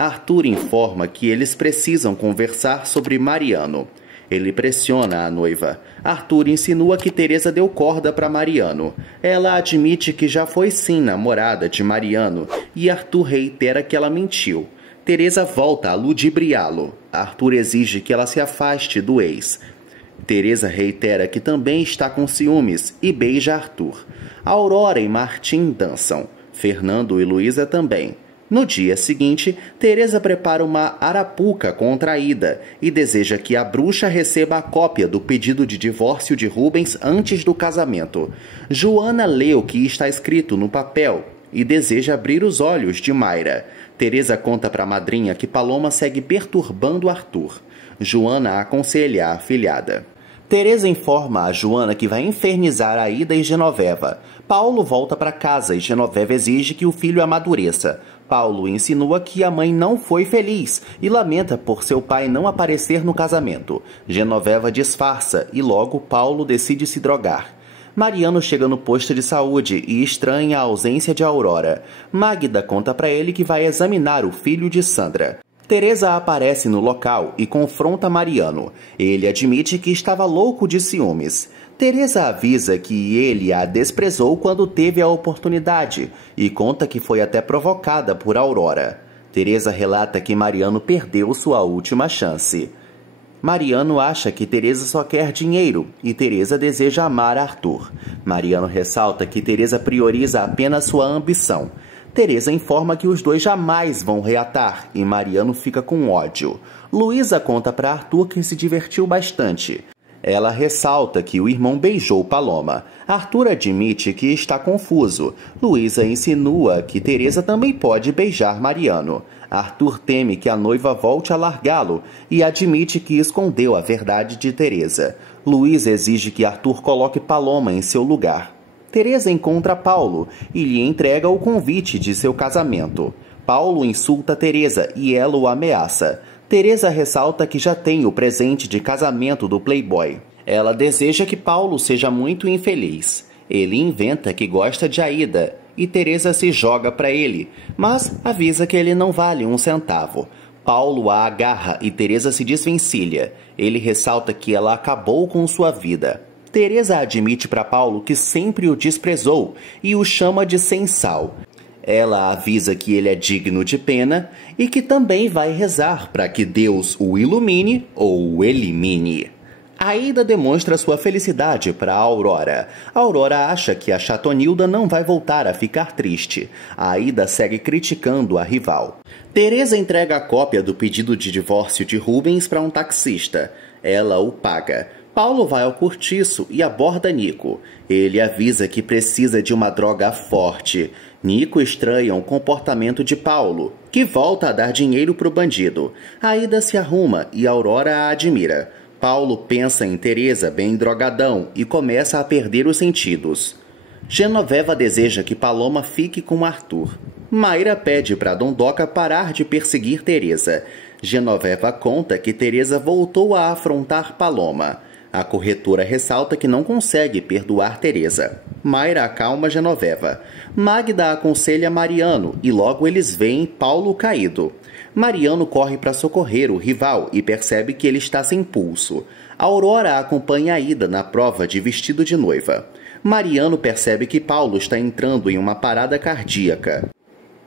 Arthur informa que eles precisam conversar sobre Mariano. Ele pressiona a noiva. Arthur insinua que Teresa deu corda para Mariano. Ela admite que já foi sim namorada de Mariano e Arthur reitera que ela mentiu. Teresa volta a ludibriá-lo. Arthur exige que ela se afaste do ex. Teresa reitera que também está com ciúmes e beija Arthur. Aurora e Martim dançam. Fernando e Luísa também. No dia seguinte, Teresa prepara uma arapuca contra Aida e deseja que a bruxa receba a cópia do pedido de divórcio de Rubens antes do casamento. Joana lê o que está escrito no papel e deseja abrir os olhos de Mayra. Teresa conta para a madrinha que Paloma segue perturbando Arthur. Joana aconselha a afilhada. Teresa informa a Joana que vai infernizar Aida e Genoveva. Paulo volta para casa e Genoveva exige que o filho amadureça. Paulo insinua que a mãe não foi feliz e lamenta por seu pai não aparecer no casamento. Genoveva disfarça e logo Paulo decide se drogar. Mariano chega no posto de saúde e estranha a ausência de Aurora. Magda conta para ele que vai examinar o filho de Sandra. Teresa aparece no local e confronta Mariano. Ele admite que estava louco de ciúmes. Teresa avisa que ele a desprezou quando teve a oportunidade e conta que foi até provocada por Aurora. Teresa relata que Mariano perdeu sua última chance. Mariano acha que Teresa só quer dinheiro e Teresa deseja amar Arthur. Mariano ressalta que Teresa prioriza apenas sua ambição. Teresa informa que os dois jamais vão reatar e Mariano fica com ódio. Luísa conta para Arthur que se divertiu bastante. Ela ressalta que o irmão beijou Paloma. Arthur admite que está confuso. Luísa insinua que Teresa também pode beijar Mariano. Arthur teme que a noiva volte a largá-lo e admite que escondeu a verdade de Teresa. Luísa exige que Arthur coloque Paloma em seu lugar. Teresa encontra Paulo e lhe entrega o convite de seu casamento. Paulo insulta Teresa e ela o ameaça. Teresa ressalta que já tem o presente de casamento do playboy. Ela deseja que Paulo seja muito infeliz. Ele inventa que gosta de Aida e Teresa se joga para ele, mas avisa que ele não vale um centavo. Paulo a agarra e Teresa se desvencilha. Ele ressalta que ela acabou com sua vida. Teresa admite para Paulo que sempre o desprezou e o chama de sem sal. Ela avisa que ele é digno de pena e que também vai rezar para que Deus o ilumine ou o elimine. Aida demonstra sua felicidade para Aurora. Aurora acha que a Chatonilda não vai voltar a ficar triste. Aida segue criticando a rival. Teresa entrega a cópia do pedido de divórcio de Rubens para um taxista. Ela o paga. Paulo vai ao cortiço e aborda Nico. Ele avisa que precisa de uma droga forte. Nico estranha o comportamento de Paulo, que volta a dar dinheiro para o bandido. Aida se arruma e Aurora a admira. Paulo pensa em Teresa bem drogadão e começa a perder os sentidos. Genoveva deseja que Paloma fique com Arthur. Mayra pede para Dondoca parar de perseguir Teresa. Genoveva conta que Teresa voltou a afrontar Paloma. A corretora ressalta que não consegue perdoar Teresa. Mayra acalma Genoveva. Magda aconselha Mariano e logo eles veem Paulo caído. Mariano corre para socorrer o rival e percebe que ele está sem pulso. Aurora acompanha Aida na prova de vestido de noiva. Mariano percebe que Paulo está entrando em uma parada cardíaca.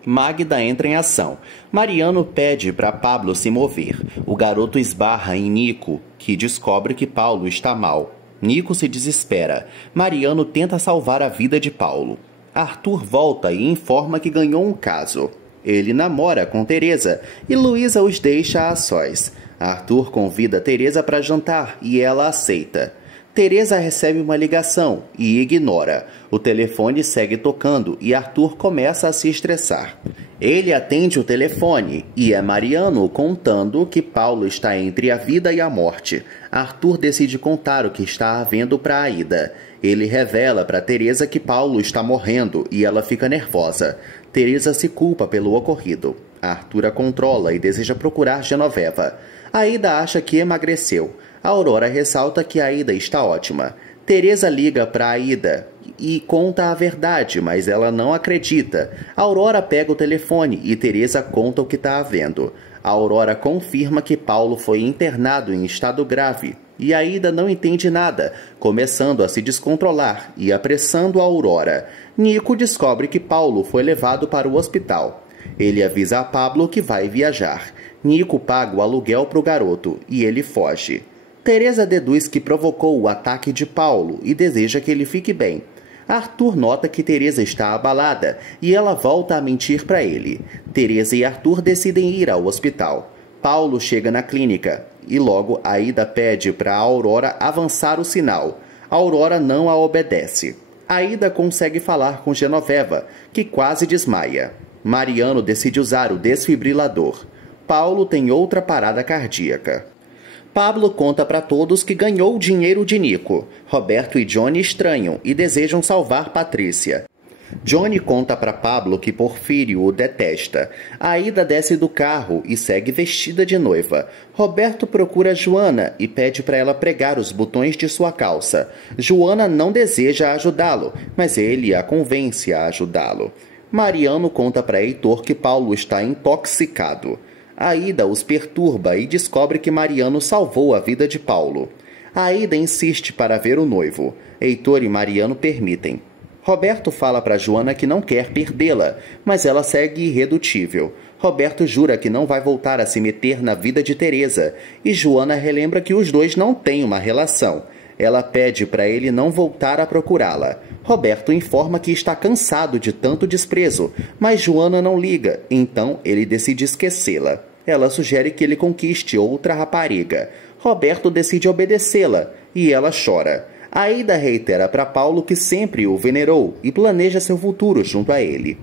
Magda entra em ação. Mariano pede para Pablo se mover. O garoto esbarra em Nico, que descobre que Paulo está mal. Nico se desespera. Mariano tenta salvar a vida de Paulo. Arthur volta e informa que ganhou um caso. Ele namora com Teresa e Luísa os deixa a sós. Arthur convida Teresa para jantar e ela aceita. Teresa recebe uma ligação e ignora. O telefone segue tocando e Arthur começa a se estressar. Ele atende o telefone e é Mariano contando que Paulo está entre a vida e a morte. Arthur decide contar o que está havendo para Aida. Ele revela para Teresa que Paulo está morrendo e ela fica nervosa. Teresa se culpa pelo ocorrido. Arthur a controla e deseja procurar Genoveva. Aida acha que emagreceu. Aurora ressalta que Aida está ótima. Teresa liga para Aida e conta a verdade, mas ela não acredita. Aurora pega o telefone e Teresa conta o que está havendo. A Aurora confirma que Paulo foi internado em estado grave e Aida não entende nada, começando a se descontrolar e apressando a Aurora. Nico descobre que Paulo foi levado para o hospital. Ele avisa a Pablo que vai viajar. Nico paga o aluguel para o garoto e ele foge. Teresa deduz que provocou o ataque de Paulo e deseja que ele fique bem. Arthur nota que Teresa está abalada e ela volta a mentir para ele. Teresa e Arthur decidem ir ao hospital. Paulo chega na clínica e logo Aida pede para a Aurora avançar o sinal. A Aurora não a obedece. Aida consegue falar com Genoveva, que quase desmaia. Mariano decide usar o desfibrilador. Paulo tem outra parada cardíaca. Pablo conta para todos que ganhou o dinheiro de Nico. Roberto e Johnny estranham e desejam salvar Patrícia. Johnny conta para Pablo que Porfírio o detesta. Aida desce do carro e segue vestida de noiva. Roberto procura Joana e pede para ela pregar os botões de sua calça. Joana não deseja ajudá-lo, mas ele a convence a ajudá-lo. Mariano conta para Heitor que Paulo está intoxicado. Aida os perturba e descobre que Mariano salvou a vida de Paulo. Aida insiste para ver o noivo. Heitor e Mariano permitem. Roberto fala para Joana que não quer perdê-la, mas ela segue irredutível. Roberto jura que não vai voltar a se meter na vida de Teresa, e Joana relembra que os dois não têm uma relação. Ela pede para ele não voltar a procurá-la. Roberto informa que está cansado de tanto desprezo, mas Joana não liga, então ele decide esquecê-la. Ela sugere que ele conquiste outra rapariga. Roberto decide obedecê-la, e ela chora. Aida reitera para Paulo que sempre o venerou e planeja seu futuro junto a ele.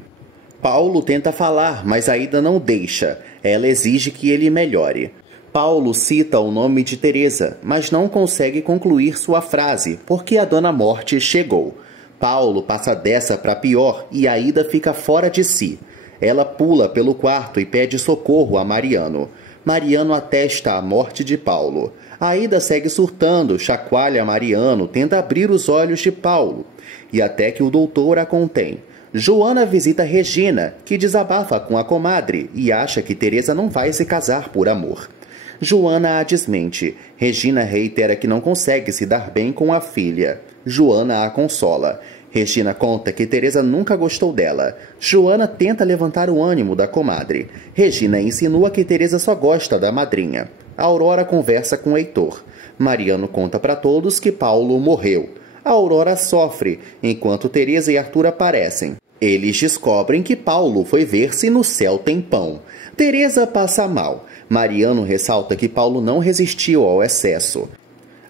Paulo tenta falar, mas Aida não deixa. Ela exige que ele melhore. Paulo cita o nome de Teresa, mas não consegue concluir sua frase, porque a Dona Morte chegou. Paulo passa dessa para pior e Aida fica fora de si. Ela pula pelo quarto e pede socorro a Mariano. Mariano atesta a morte de Paulo. Aida segue surtando, chacoalha Mariano, tenta abrir os olhos de Paulo, e até que o doutor a contém. Joana visita Regina, que desabafa com a comadre e acha que Teresa não vai se casar por amor. Joana a desmente. Regina reitera que não consegue se dar bem com a filha. Joana a consola. Regina conta que Teresa nunca gostou dela. Joana tenta levantar o ânimo da comadre. Regina insinua que Teresa só gosta da madrinha. Aurora conversa com Heitor. Mariano conta para todos que Paulo morreu. A Aurora sofre, enquanto Teresa e Arthur aparecem. Eles descobrem que Paulo foi ver se no céu tem pão. Teresa passa mal. Mariano ressalta que Paulo não resistiu ao excesso.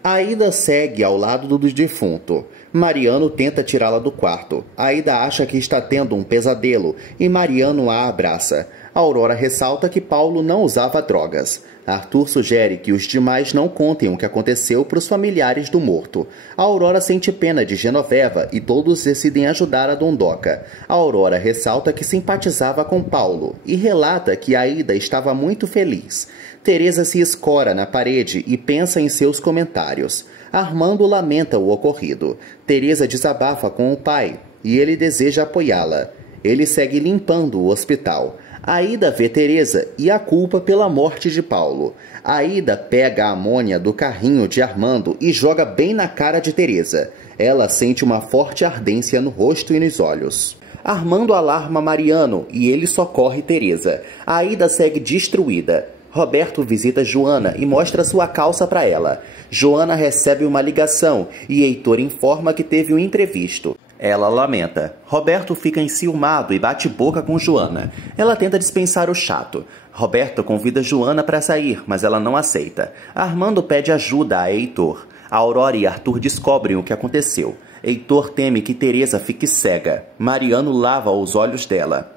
Aida segue ao lado do defunto. Mariano tenta tirá-la do quarto. Aida acha que está tendo um pesadelo e Mariano a abraça. Aurora ressalta que Paulo não usava drogas. Arthur sugere que os demais não contem o que aconteceu para os familiares do morto. A Aurora sente pena de Genoveva e todos decidem ajudar a Dondoca. A Aurora ressalta que simpatizava com Paulo e relata que Aida estava muito feliz. Teresa se escora na parede e pensa em seus comentários. Armando lamenta o ocorrido. Teresa desabafa com o pai e ele deseja apoiá-la. Ele segue limpando o hospital. Aida vê Teresa e a culpa pela morte de Paulo. Aida pega a amônia do carrinho de Armando e joga bem na cara de Teresa. Ela sente uma forte ardência no rosto e nos olhos. Armando alarma Mariano e ele socorre Teresa. Aida segue destruída. Roberto visita Joana e mostra sua calça para ela. Joana recebe uma ligação e Heitor informa que teve um imprevisto. Ela lamenta. Roberto fica enciumado e bate boca com Joana. Ela tenta dispensar o chato. Roberto convida Joana para sair, mas ela não aceita. Armando pede ajuda a Heitor. Aurora e Arthur descobrem o que aconteceu. Heitor teme que Teresa fique cega. Mariano lava os olhos dela.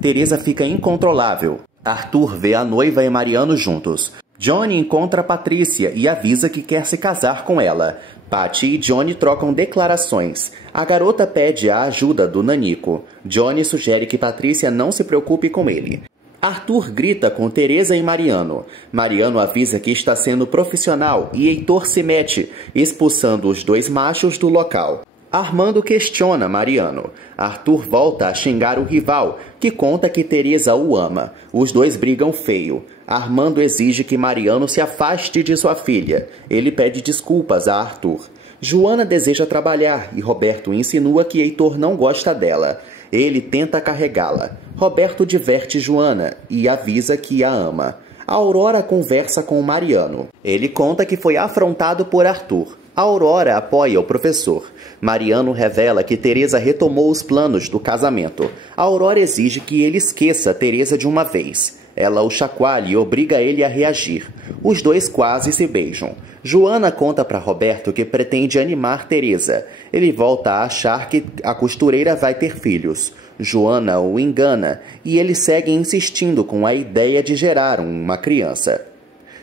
Teresa fica incontrolável. Arthur vê a noiva e Mariano juntos. Johnny encontra Patrícia e avisa que quer se casar com ela. Patty e Johnny trocam declarações. A garota pede a ajuda do Nanico. Johnny sugere que Patrícia não se preocupe com ele. Arthur grita com Teresa e Mariano. Mariano avisa que está sendo profissional e Heitor se mete, expulsando os dois machos do local. Armando questiona Mariano. Arthur volta a xingar o rival, que conta que Teresa o ama. Os dois brigam feio. Armando exige que Mariano se afaste de sua filha. Ele pede desculpas a Arthur. Joana deseja trabalhar e Roberto insinua que Heitor não gosta dela. Ele tenta carregá-la. Roberto diverte Joana e avisa que a ama. Aurora conversa com Mariano. Ele conta que foi afrontado por Arthur. Aurora apoia o professor. Mariano revela que Teresa retomou os planos do casamento. Aurora exige que ele esqueça Teresa de uma vez. Ela o chacoalha e obriga ele a reagir. Os dois quase se beijam. Joana conta para Roberto que pretende animar Teresa. Ele volta a achar que a costureira vai ter filhos. Joana o engana e ele segue insistindo com a ideia de gerar uma criança.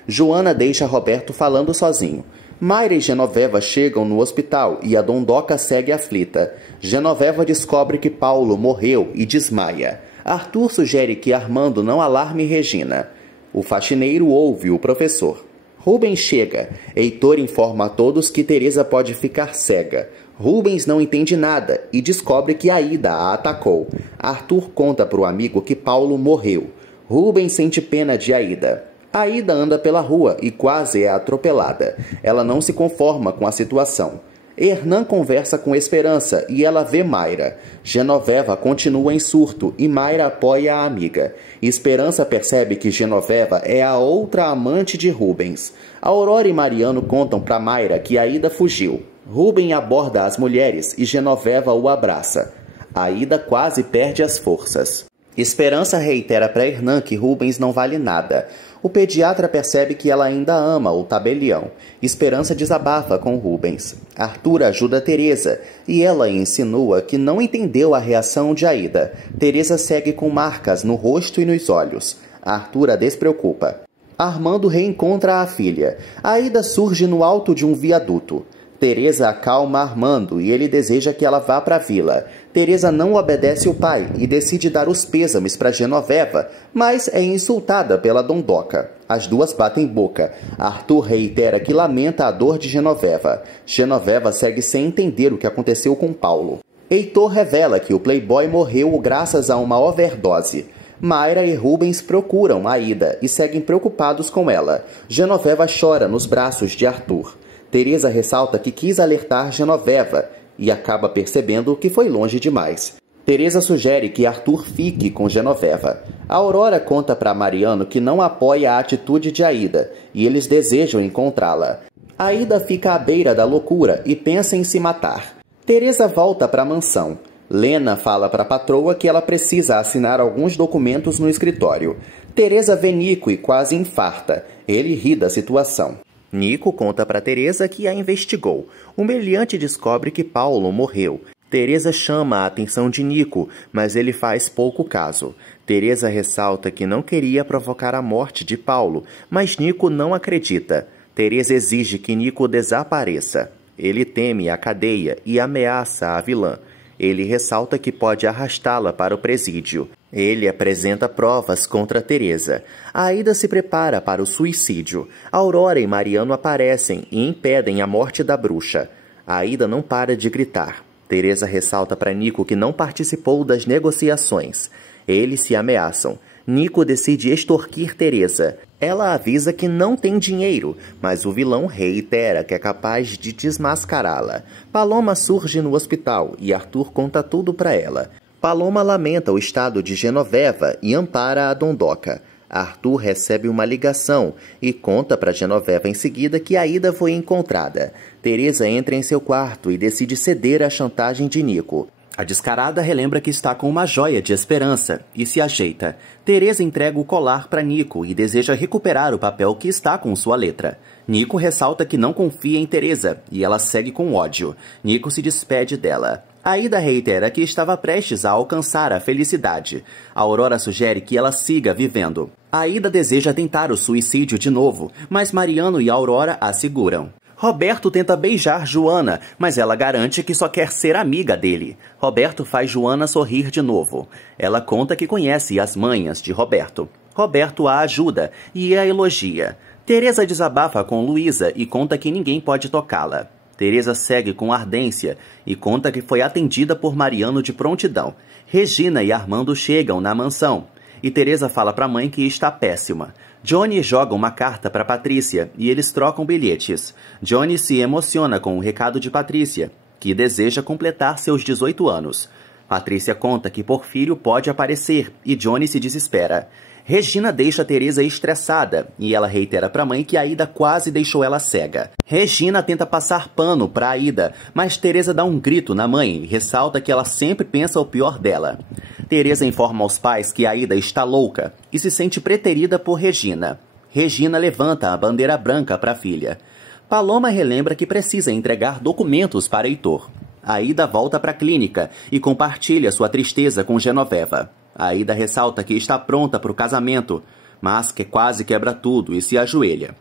Joana deixa Roberto falando sozinho. Mayra e Genoveva chegam no hospital e a Dondoca segue aflita. Genoveva descobre que Paulo morreu e desmaia. Arthur sugere que Armando não alarme Regina. O faxineiro ouve o professor. Rubens chega. Heitor informa a todos que Teresa pode ficar cega. Rubens não entende nada e descobre que Aida a atacou. Arthur conta para o amigo que Paulo morreu. Rubens sente pena de Aida. Aida anda pela rua e quase é atropelada. Ela não se conforma com a situação. Hernan conversa com Esperança e ela vê Mayra. Genoveva continua em surto e Mayra apoia a amiga. Esperança percebe que Genoveva é a outra amante de Rubens. Aurora e Mariano contam para Mayra que Aida fugiu. Rubem aborda as mulheres e Genoveva o abraça. Aida quase perde as forças. Esperança reitera para Hernan que Rubens não vale nada. O pediatra percebe que ela ainda ama o tabelião. Esperança desabafa com Rubens. Arthur ajuda Teresa e ela insinua que não entendeu a reação de Aida. Teresa segue com marcas no rosto e nos olhos. Arthur a despreocupa. Armando reencontra a filha. Aida surge no alto de um viaduto. Teresa acalma Armando e ele deseja que ela vá para a vila. Teresa não obedece o pai e decide dar os pêsames para Genoveva, mas é insultada pela Dondoca. As duas batem boca. Arthur reitera que lamenta a dor de Genoveva. Genoveva segue sem entender o que aconteceu com Paulo. Heitor revela que o playboy morreu graças a uma overdose. Mayra e Rubens procuram Aida e seguem preocupados com ela. Genoveva chora nos braços de Arthur. Teresa ressalta que quis alertar Genoveva e acaba percebendo que foi longe demais. Teresa sugere que Arthur fique com Genoveva. A Aurora conta para Mariano que não apoia a atitude de Aida e eles desejam encontrá-la. Aida fica à beira da loucura e pensa em se matar. Teresa volta para a mansão. Lena fala para a patroa que ela precisa assinar alguns documentos no escritório. Teresa vê Nico e quase infarta. Ele ri da situação. Nico conta para Teresa que a investigou. O meliante descobre que Paulo morreu. Teresa chama a atenção de Nico, mas ele faz pouco caso. Teresa ressalta que não queria provocar a morte de Paulo, mas Nico não acredita. Teresa exige que Nico desapareça. Ele teme a cadeia e ameaça a vilã. Ele ressalta que pode arrastá-la para o presídio. Ele apresenta provas contra Teresa. Aida se prepara para o suicídio. Aurora e Mariano aparecem e impedem a morte da bruxa. Aida não para de gritar. Teresa ressalta para Nico que não participou das negociações. Eles se ameaçam. Nico decide extorquir Teresa. Ela avisa que não tem dinheiro, mas o vilão reitera que é capaz de desmascará-la. Paloma surge no hospital e Arthur conta tudo para ela. Paloma lamenta o estado de Genoveva e ampara a Dondoca. Arthur recebe uma ligação e conta para Genoveva em seguida que Aida foi encontrada. Teresa entra em seu quarto e decide ceder à chantagem de Nico. A descarada relembra que está com uma joia de esperança e se ajeita. Teresa entrega o colar para Nico e deseja recuperar o papel que está com sua letra. Nico ressalta que não confia em Teresa e ela segue com ódio. Nico se despede dela. Aida reitera que estava prestes a alcançar a felicidade. A Aurora sugere que ela siga vivendo. Aida deseja tentar o suicídio de novo, mas Mariano e Aurora a seguram. Roberto tenta beijar Joana, mas ela garante que só quer ser amiga dele. Roberto faz Joana sorrir de novo. Ela conta que conhece as manhas de Roberto. Roberto a ajuda e a elogia. Teresa desabafa com Luísa e conta que ninguém pode tocá-la. Teresa segue com ardência e conta que foi atendida por Mariano de prontidão. Regina e Armando chegam na mansão e Teresa fala para a mãe que está péssima. Johnny joga uma carta para Patrícia e eles trocam bilhetes. Johnny se emociona com o recado de Patrícia, que deseja completar seus 18 anos. Patrícia conta que Porfírio pode aparecer e Johnny se desespera. Regina deixa Teresa estressada e ela reitera para a mãe que Aida quase deixou ela cega. Regina tenta passar pano para Aida, mas Teresa dá um grito na mãe e ressalta que ela sempre pensa o pior dela. Teresa informa aos pais que Aida está louca e se sente preterida por Regina. Regina levanta a bandeira branca para a filha. Paloma relembra que precisa entregar documentos para Heitor. Aida volta para a clínica e compartilha sua tristeza com Genoveva. Aida ressalta que está pronta para o casamento, mas que quase quebra tudo e se ajoelha.